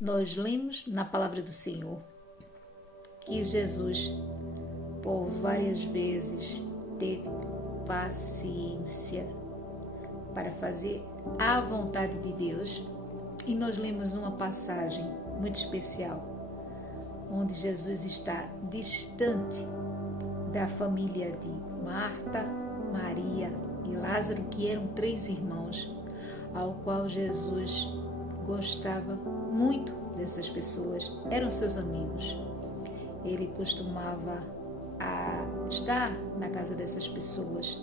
Nós lemos na palavra do Senhor que Jesus, por várias vezes, teve paciência para fazer a vontade de Deus. E nós lemos uma passagem muito especial, onde Jesus está distante da família de Marta, Maria e Lázaro, que eram 3 irmãos, ao qual Jesus gostava muito dessas pessoas, eram seus amigos. Ele costumava estar na casa dessas pessoas,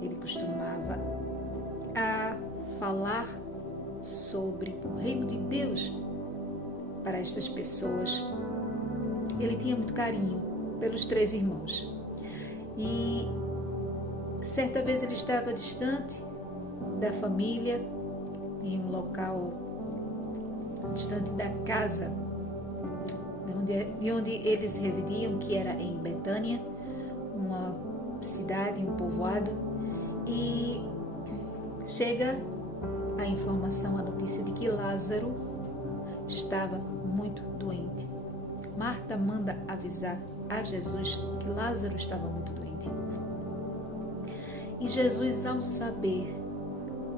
ele costumava falar sobre o reino de Deus para estas pessoas. Ele tinha muito carinho pelos 3 irmãos. E certa vez ele estava distante da família, em um local distante da casa de onde eles residiam, que era em Betânia, uma cidade, um povoado, e chega a informação, a notícia de que Lázaro estava muito doente. Marta manda avisar a Jesus que Lázaro estava muito doente. E Jesus, ao saber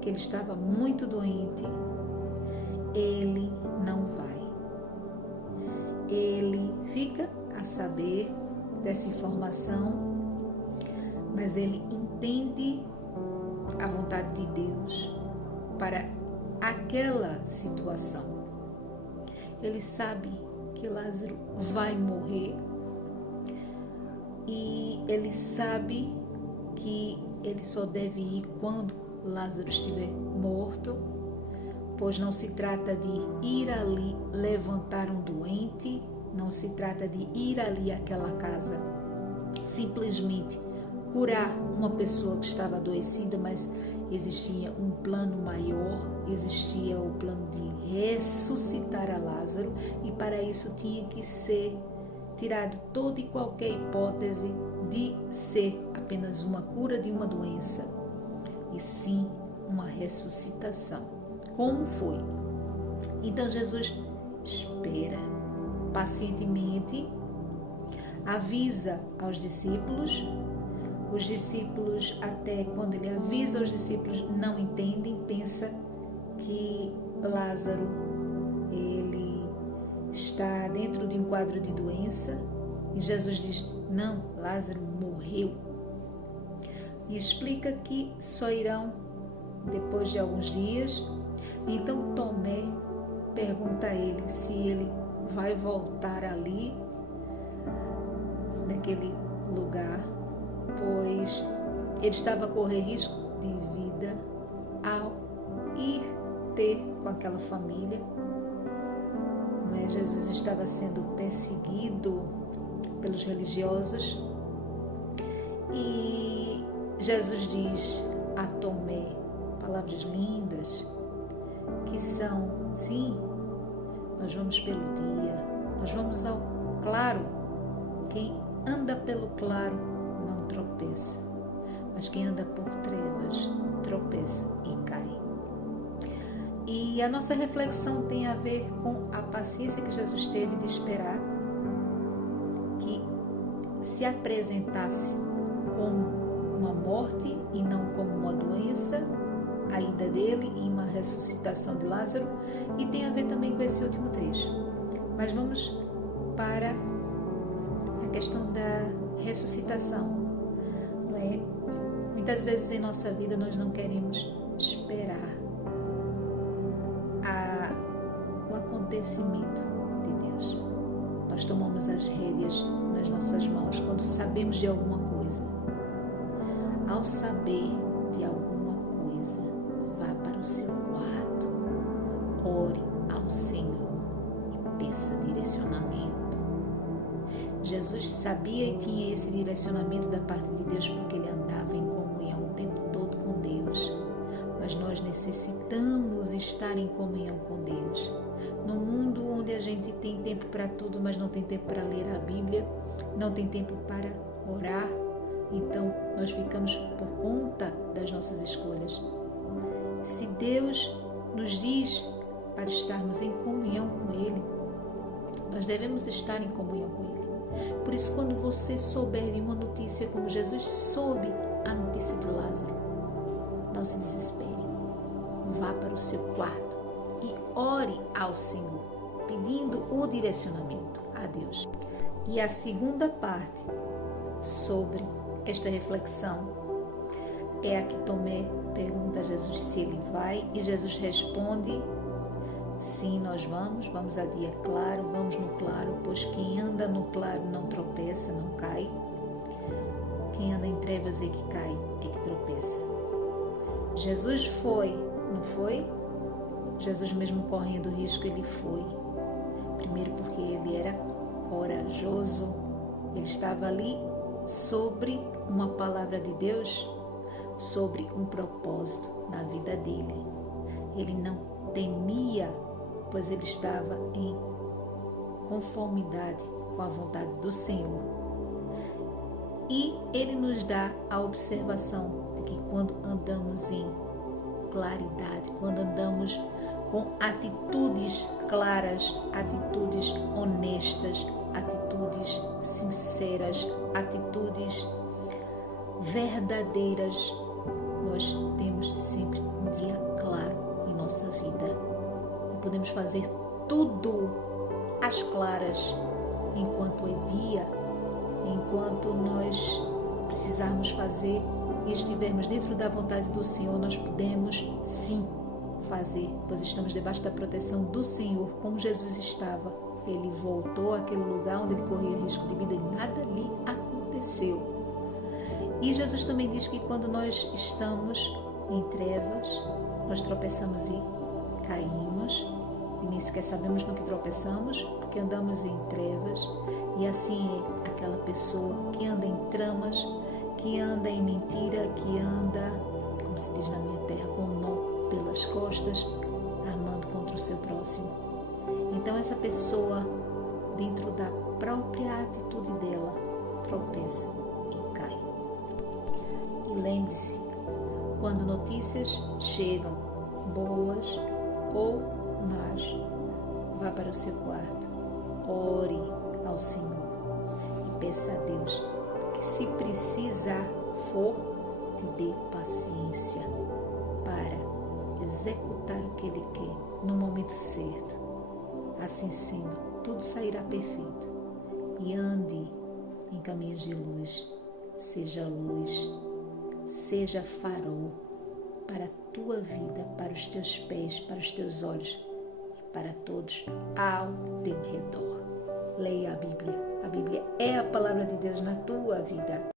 que ele estava muito doente, ele não vai. Ele fica a saber dessa informação, mas ele entende a vontade de Deus para aquela situação. Ele sabe que Lázaro vai morrer e ele sabe que ele só deve ir quando Lázaro estiver morto, pois não se trata de ir ali levantar um doente, não se trata de ir ali àquela casa simplesmente curar uma pessoa que estava adoecida, mas existia um plano maior, existia o plano de ressuscitar a Lázaro, e para isso tinha que ser tirado toda e qualquer hipótese de ser apenas uma cura de uma doença, e sim uma ressuscitação. Como foi? Então Jesus espera pacientemente, avisa aos discípulos. Os discípulos, até quando ele avisa aos discípulos, não entendem, pensa que Lázaro ele está dentro de um quadro de doença, e Jesus diz: não, Lázaro morreu. E explica que só irão depois de alguns dias. Então Tomé pergunta a ele se ele vai voltar ali, naquele lugar, pois ele estava a correr risco de vida ao ir ter com aquela família. Mas Jesus estava sendo perseguido pelos religiosos, e Jesus diz a Tomé palavras lindas, que são: sim, nós vamos pelo dia, nós vamos ao claro. Quem anda pelo claro não tropeça, mas quem anda por trevas tropeça e cai. E a nossa reflexão tem a ver com a paciência que Jesus teve de esperar que se apresentasse como uma morte e não como uma doença, a ida dele e uma ressuscitação de Lázaro, e tem a ver também com esse último trecho. Mas vamos para a questão da ressuscitação, não é? Muitas vezes em nossa vida nós não queremos esperar o acontecimento de Deus. Nós tomamos as rédeas nas nossas mãos quando sabemos de alguma coisa. Ao saber de alguma coisa, vá para o seu quarto, ore ao Senhor e peça direcionamento. Jesus sabia e tinha esse direcionamento da parte de Deus, porque ele andava em comunhão o tempo todo com Deus. Mas nós necessitamos estar em comunhão com Deus. No mundo onde a gente tem tempo para tudo, mas não tem tempo para ler a Bíblia, não tem tempo para orar, então nós ficamos por conta das nossas escolhas. Se Deus nos diz para estarmos em comunhão com Ele, nós devemos estar em comunhão com Ele. Por isso, quando você souber de uma notícia como Jesus soube a notícia de Lázaro, não se desespere. Vá para o seu quarto e ore ao Senhor, pedindo o direcionamento a Deus. E a segunda parte sobre esta reflexão é a que Tomé pergunta a Jesus se ele vai, e Jesus responde: sim, nós vamos a dia claro, vamos no claro, pois quem anda no claro não tropeça, não cai. Quem anda em trevas é que cai, é que tropeça. Jesus foi, não foi? Jesus mesmo correndo risco, ele foi. Primeiro porque ele era corajoso, ele estava ali sobre uma palavra de Deus, sobre um propósito na vida dele. Ele não temia, pois ele estava em conformidade com a vontade do Senhor. E ele nos dá a observação de que quando andamos em claridade, quando andamos com atitudes claras, atitudes honestas, atitudes sinceras, atitudes verdadeiras, nós temos sempre um dia claro em nossa vida. E podemos fazer tudo às claras enquanto é dia, enquanto nós precisarmos fazer e estivermos dentro da vontade do Senhor, nós podemos sim fazer, pois estamos debaixo da proteção do Senhor, como Jesus estava. Ele voltou àquele lugar onde ele corria risco de vida e nada lhe aconteceu. E Jesus também diz que quando nós estamos em trevas, nós tropeçamos e caímos, e nem sequer sabemos no que tropeçamos, porque andamos em trevas. E assim é aquela pessoa que anda em tramas, que anda em mentira, que anda, como se diz na minha terra, com um nó pelas costas, armando contra o seu próximo. Então essa pessoa, dentro da própria atitude dela, tropeça e cai. E lembre-se, quando notícias chegam, boas ou más, vá para o seu quarto, ore ao Senhor e peça a Deus que, se precisar for, te dê paciência para executar o que Ele quer no momento certo. Assim sendo, tudo sairá perfeito. E ande em caminhos de luz, seja farol para a tua vida, para os teus pés, para os teus olhos e para todos ao teu redor. Leia a Bíblia. A Bíblia é a palavra de Deus na tua vida.